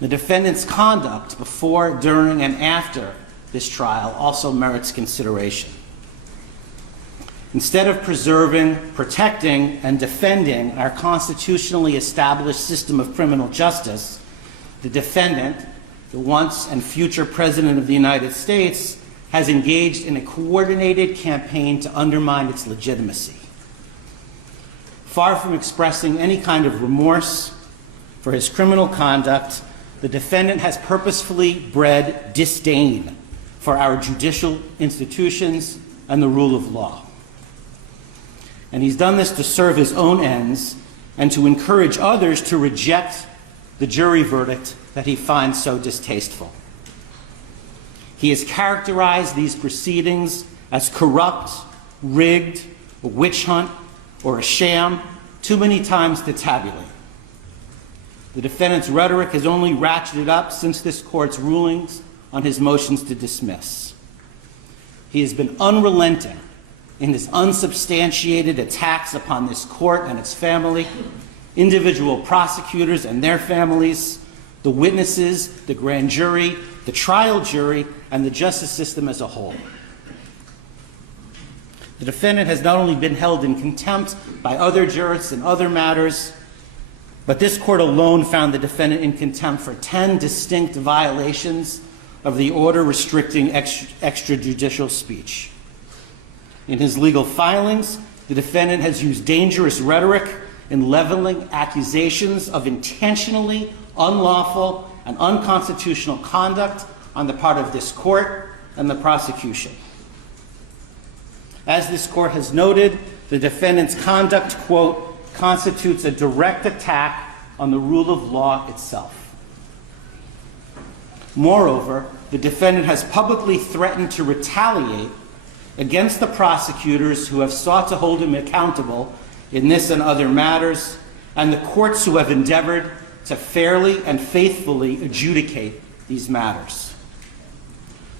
The defendant's conduct before, during, and after this trial also merits consideration. Instead of preserving, protecting, and defending our constitutionally established system of criminal justice, the defendant, the once and future President of the United States, has engaged in a coordinated campaign to undermine its legitimacy. Far from expressing any kind of remorse for his criminal conduct, the defendant has purposefully bred disdain for our judicial institutions and the rule of law. And he's done this to serve his own ends and to encourage others to reject the jury verdict that he finds so distasteful. He has characterized these proceedings as corrupt, rigged, a witch hunt, or a sham too many times to tabulate. The defendant's rhetoric has only ratcheted up since this court's rulings on his motions to dismiss. He has been unrelenting in his unsubstantiated attacks upon this court and its family, individual prosecutors and their families, the witnesses, the grand jury, the trial jury, and the justice system as a whole. The defendant has not only been held in contempt by other jurists in other matters, but this court alone found the defendant in contempt for 10 distinct violations of the order restricting extrajudicial speech. In his legal filings, the defendant has used dangerous rhetoric in leveling accusations of intentionally unlawful and unconstitutional conduct on the part of this court and the prosecution. As this court has noted, the defendant's conduct, quote, constitutes a direct attack on the rule of law itself. Moreover, the defendant has publicly threatened to retaliate against the prosecutors who have sought to hold him accountable in this and other matters, and the courts who have endeavored to fairly and faithfully adjudicate these matters.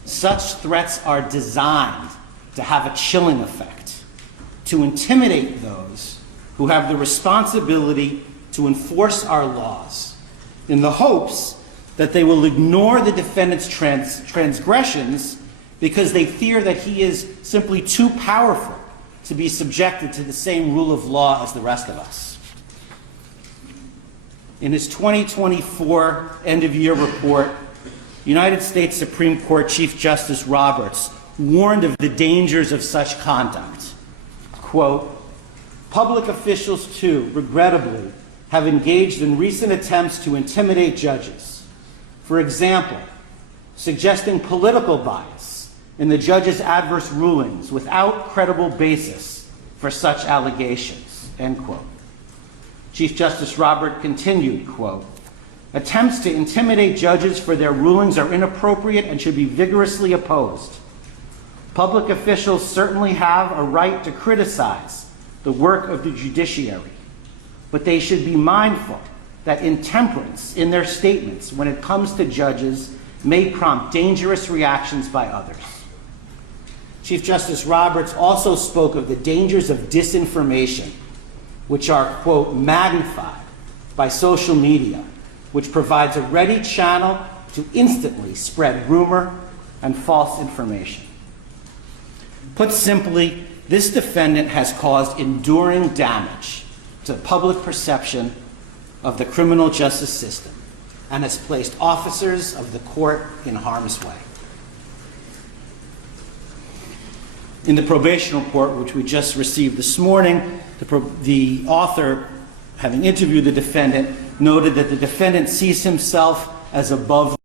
Such threats are designed to have a chilling effect, to intimidate those who have the responsibility to enforce our laws, in the hopes that they will ignore the defendant's transgressions because they fear that he is simply too powerful to be subjected to the same rule of law as the rest of us. In his 2024 end-of-year report, United States Supreme Court Chief Justice Roberts warned of the dangers of such conduct. Quote, public officials, too, regrettably, have engaged in recent attempts to intimidate judges. For example, suggesting political bias in the judge's adverse rulings without credible basis for such allegations, end quote. Chief Justice Roberts continued, quote, attempts to intimidate judges for their rulings are inappropriate and should be vigorously opposed. Public officials certainly have a right to criticize the work of the judiciary, but they should be mindful that intemperance in their statements when it comes to judges may prompt dangerous reactions by others. Chief Justice Roberts also spoke of the dangers of disinformation, which are, quote, magnified by social media, which provides a ready channel to instantly spread rumor and false information. Put simply, this defendant has caused enduring damage to public perception of the criminal justice system and has placed officers of the court in harm's way. In the probation report, which we just received this morning, the author, having interviewed the defendant, noted that the defendant sees himself as above